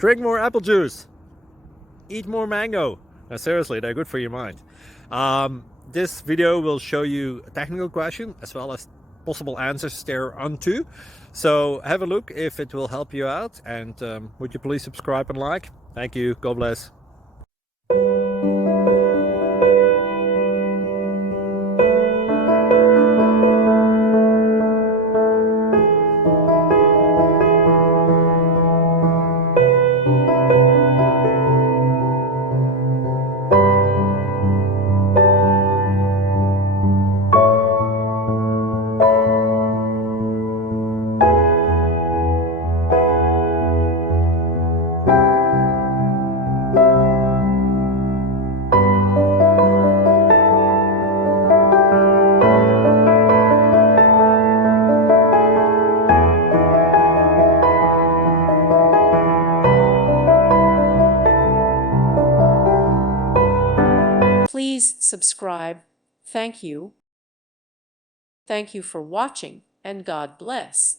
Drink more apple juice. Eat more mango. Now, seriously, they're good for your mind. This video will show you a technical question as well as possible answers thereunto. So have a look if it will help you out, and would you please subscribe and like? Thank you. God bless. Please subscribe. Thank you. Thank you for watching, and God bless.